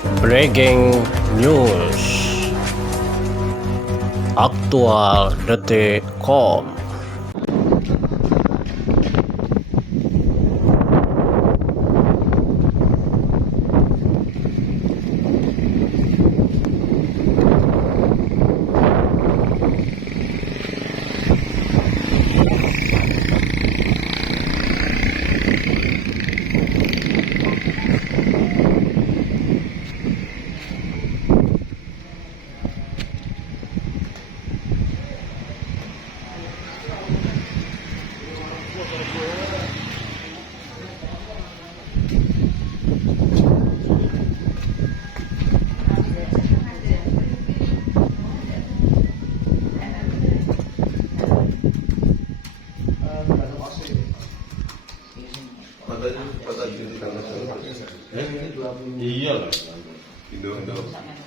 Breaking News Aktual.com. Iya lah. Indo.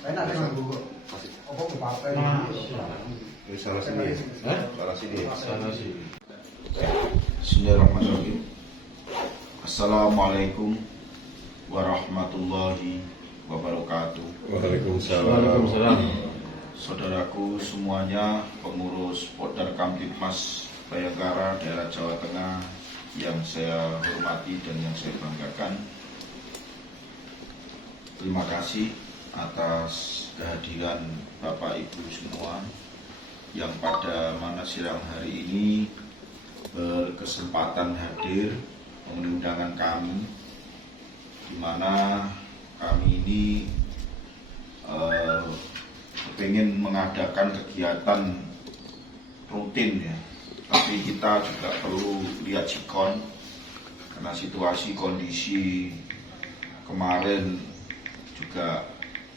Enak kan Bu. Apa ke partai? Ini salah sini. Salah sini. Sana sih. Bismillahirrahmanirrahim. Assalamualaikum warahmatullahi wabarakatuh. Waalaikumsalam. Saudaraku semuanya, pengurus Podar Kamtibmas Bayangkara daerah Jawa Tengah yang saya hormati dan yang saya banggakan. Terima kasih atas kehadiran Bapak Ibu semua yang pada mana siang hari ini berkesempatan hadir memenuhi undangan kami, di mana kami ini ingin mengadakan kegiatan rutin ya, tapi kita juga perlu lihat sikon karena situasi kondisi kemarin juga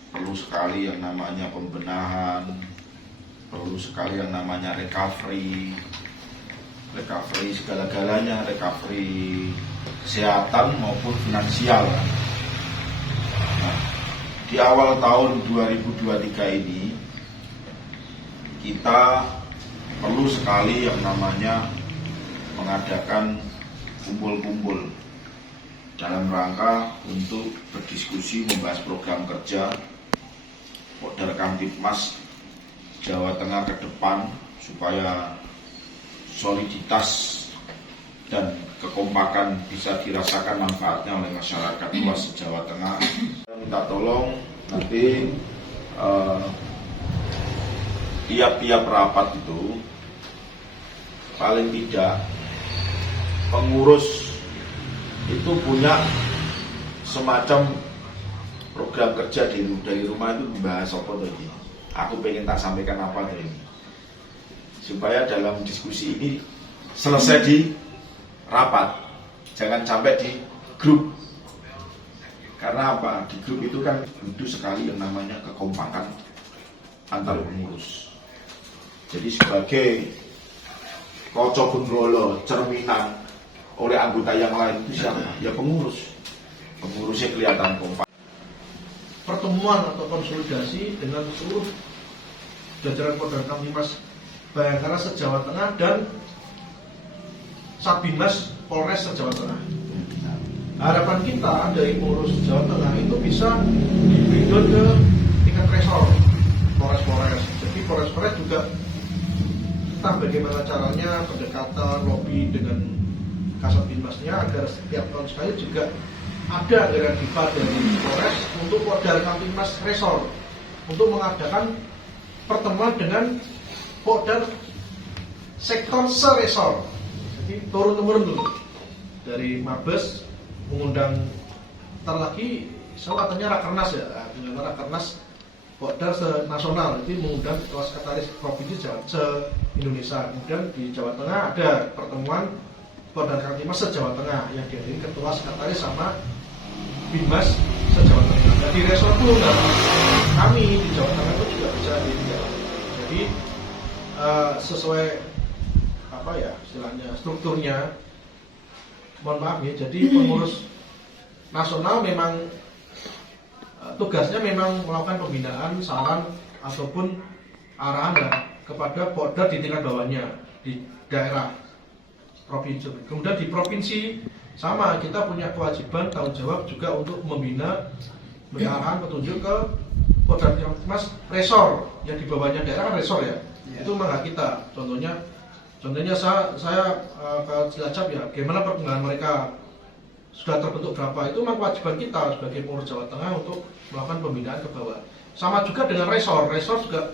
perlu sekali yang namanya pembenahan, perlu sekali yang namanya recovery segala-galanya, recovery kesehatan maupun finansial. Nah, di awal tahun 2023 ini kita perlu sekali yang namanya mengadakan kumpul-kumpul dalam rangka untuk berdiskusi membahas program kerja Podar Kamtibmas Jawa Tengah ke depan supaya soliditas dan kekompakan bisa dirasakan manfaatnya oleh masyarakat luas Jawa Tengah. Minta tolong nanti tiap-tiap rapat itu paling tidak pengurus itu punya semacam program kerja dari rumah itu membahas apa tadi. Aku pengen tak sampaikan apa tadi, supaya dalam diskusi ini selesai di rapat, jangan sampai di grup. Karena apa? Di grup itu kan butuh sekali yang namanya kekompakan antar pengurus. Jadi sebagai koco benggolo cerminan oleh anggota yang lain itu siapa? Ya pengurus. Pengurusnya kelihatan kompak. Pertemuan atau konsolidasi dengan seluruh jajaran Podar Kamtibmas Bayangkara se-Jawa Tengah dan Sabinmas Polres se-Jawa Tengah. Harapan kita dari pengurus Jawa Tengah itu bisa dibidon ke tingkat resor, Polres. Jadi Polres juga entah bagaimana caranya pendekatan lobby dengan Kasatbinmasnya agar setiap tahun sekali juga ada anggaran DIPA dari Polres untuk Podar Kamtibmas resor untuk mengadakan pertemuan dengan Podar sektor seresor. Jadi turun-temurun dulu dari Mabes mengundang terlagi katanya Rakernas ya, dengan Rakernas Podar nasional itu mengundang ketua sekretaris provinsi se-Indonesia. Kemudian di Jawa Tengah ada pertemuan Podar Kamtibmas se-Jawa Tengah yang dihadiri ketua sekretaris sama Binmas se-Jawa Tengah. Jadi resor pun kami di Jawa Tengah itu juga bisa dilihat. Jadi sesuai apa ya istilahnya strukturnya, mohon maaf ya. Jadi pengurus nasional memang tugasnya memang melakukan pembinaan, saran ataupun arahan ya, kepada Podar di tingkat bawahnya di daerah provinsi. Kemudian di provinsi sama, kita punya kewajiban tanggung jawab juga untuk membina arahan petunjuk ke Polda Mas resor yang di bawahnya daerah kan resor ya. Itu memang hak kita. Contohnya saya ke Cilacap ya, bagaimana perkembangan mereka sudah terbentuk berapa, itu memang kewajiban kita sebagai Polres Jawa Tengah untuk melakukan pembinaan ke bawah. Sama juga dengan resor juga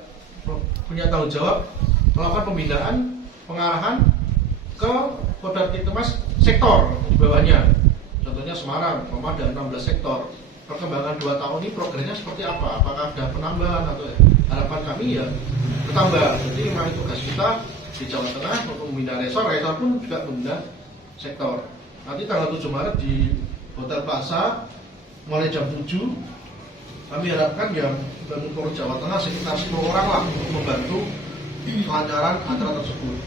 punya tanggung jawab melakukan pembinaan, pengarahan ke Polda Mas sektor di bawahnya. Contohnya Semarang, ada 16 sektor. Perkembangan 2 tahun ini programnya seperti apa? Apakah ada penambahan atau harapan kami ya bertambah. Jadi memang tugas kita di Jawa Tengah untuk membina resor pun juga membina sektor. Nanti tanggal 7 Maret di Hotel Plaza mulai jam 7 kami harapkan yang Polres Jawa Tengah sekitar 10 orang lah untuk membantu kelancaran acara tersebut.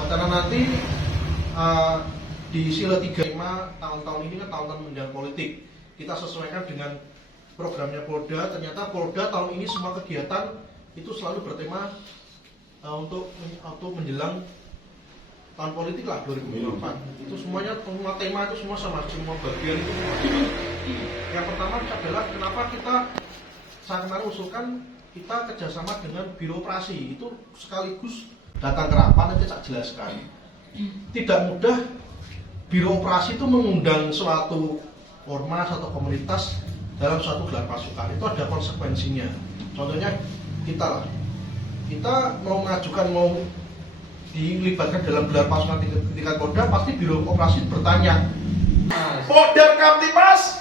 Acara nanti di sila 35 tahun-tahun ini kan tahun-tahun menjelang politik. Kita sesuaikan dengan programnya Polda. Ternyata Polda tahun ini semua kegiatan itu selalu bertema untuk menjelang tahun politik lah 2024. Itu semuanya semua tema itu semua sama, semua bagian itu semua. Yang pertama adalah kenapa saya kemarin usulkan kita kerjasama dengan birokrasi. Itu sekaligus datang ke rapat nanti saya jelaskan. Tidak mudah birokrasi itu mengundang suatu ormas atau komunitas dalam suatu gelar pasukan. Itu ada konsekuensinya. Contohnya kita mau mengajukan, mau dilibatkan dalam gelar pasukan tingkat Polda, pasti birokrasi bertanya, Polda Kamtibmas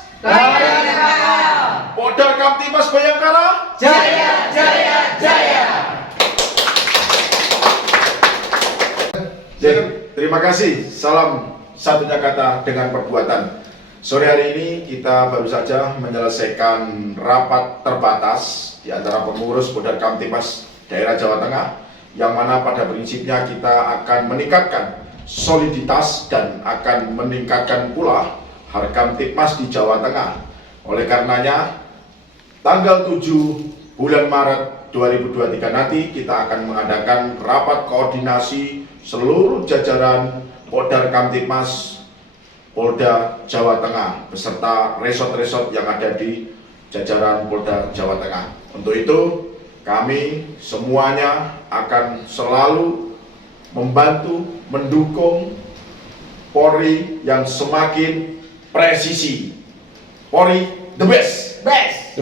Polda Kamtibmas Bayangkara Jaya, jaya, jaya. Jadi, terima kasih. Salam satunya kata dengan perbuatan. Sore hari ini kita baru saja menyelesaikan rapat terbatas di antara pengurus Polda Kamtibmas daerah Jawa Tengah, yang mana pada prinsipnya kita akan meningkatkan soliditas dan akan meningkatkan pula Harkamtibmas di Jawa Tengah. Oleh karenanya, tanggal 7 bulan Maret 2023 nanti kita akan mengadakan rapat koordinasi seluruh jajaran Polda Kamtibmas Polda Jawa Tengah beserta resort-resort yang ada di jajaran Polda Jawa Tengah. Untuk itu kami semuanya akan selalu membantu, mendukung Polri yang semakin presisi. Polri the best. Best.